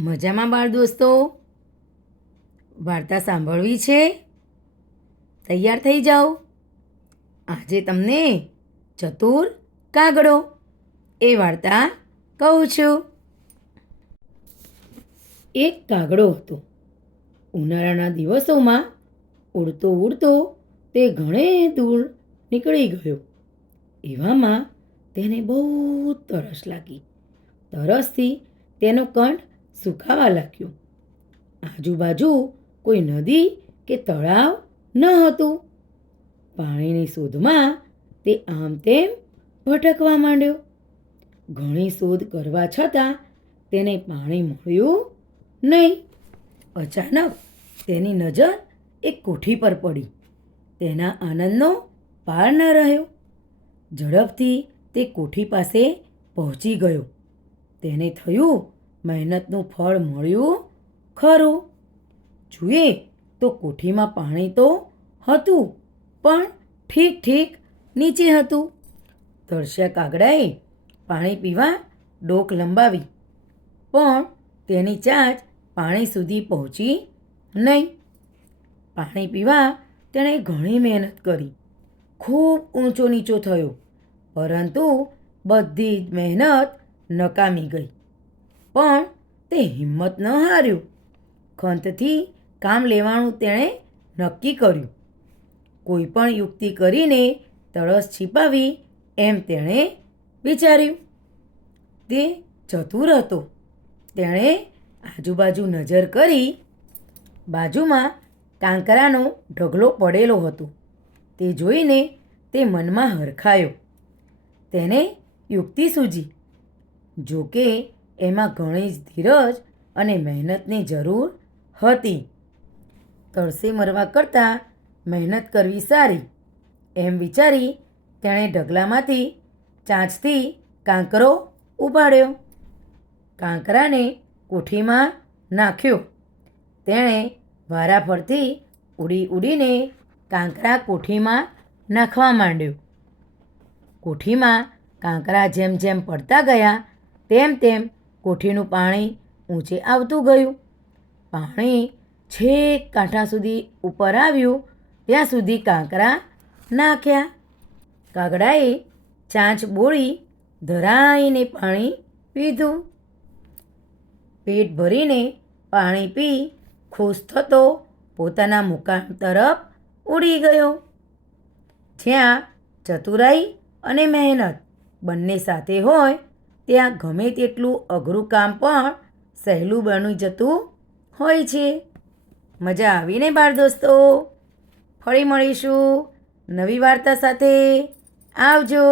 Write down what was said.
મજામાં બાળ દોસ્તો? વાર્તા સાંભળવી છે? તૈયાર થઈ જાઓ. આજે તમને ચતુર કાગડો એ વાર્તા કહું છું. એક કાગડો હતો. ઉનાળાના દિવસોમાં ઉડતો ઉડતો તે ઘણે દૂર નીકળી ગયો. એવામાં તેને બહુ તરસ લાગી. તરસથી તેનો કંઠ સુકાવા લાગ્યો. આજુબાજુ કોઈ નદી કે તળાવ ન હતું. પાણીની શોધમાં તે આમ તેમ ભટકવા માંડ્યો. ઘણી શોધ કરવા છતાં તેને પાણી મળ્યું નહીં. અચાનક તેની નજર એક કોઠી પર પડી. તેના આનંદનો પાર ન રહ્યો. ઝડપથી તે કોઠી પાસે પહોંચી ગયો. તેને થયું મહેનતનું ફળ મળ્યું? ખરું. જુએ, તો કોઠીમાં પાણી તો હતું, પણ ઠીક ઠીક નીચે હતું. તરસ્યા કાગડાએ પાણી પીવા ડોક લંબાવી, પણ તેની ચાંચ પાણી સુધી પહોંચી નહીં. પાણી પીવા તેણે ઘણી મહેનત કરી. ખૂબ ઊંચો નીચો થયો, પરંતુ બધી જ મહેનત નકામી ગઈ. પણ તે હિંમત ન હાર્યું. ખંતથી કામ લેવાનું તેણે નક્કી કર્યું. કોઈ પણ યુક્તિ કરીને તળસ છીપાવી એમ તેણે વિચાર્યું. તે ચતુર હતો. તેણે આજુબાજુ નજર કરી બાજુમાં કાંકરાનો ઢગલો પડેલો હતો. તે જોઈને તે મનમાં હરખાયો. તેને યુક્તિ સૂજી. જોકે એમાં ઘણી જ ધીરજ અને મહેનતની જરૂર હતી. તરસે મરવા કરતાં મહેનત કરવી સારી, એમ વિચારી તેણે ઢગલામાંથી ચાંચથી કાંકરો ઉપાડ્યો. કાંકરાને કોઠીમાં નાખ્યો. તેણે વારાફરતી ઉડી ઉડીને કાંકરા કોઠીમાં નાખવા માંડ્યો. કોઠીમાં કાંકરા જેમ જેમ પડતા ગયા, તેમ તેમ કોઠીનું પાણી ઊંચે આવતું ગયું. પાણી છેક કાંઠા સુધી ઉપર આવ્યું, ત્યાં સુધી કાંકરા નાખ્યા. કાગડાએ ચાંચ બોળી ધરાઈને પાણી પીધું. પેટ ભરીને પાણી પી ખુશ થતો પોતાના મુકામ તરફ ઉડી ગયો. જ્યાં ચતુરાઈ અને મહેનત બંને સાથે હોય ત્યાં ગમે તેટલું અઘરું કામ પણ સહેલું બની જતું હોય છે. મજા આવીને બાળ દોસ્તો? ફરી મળીશું નવી વાર્તા સાથે. આવજો.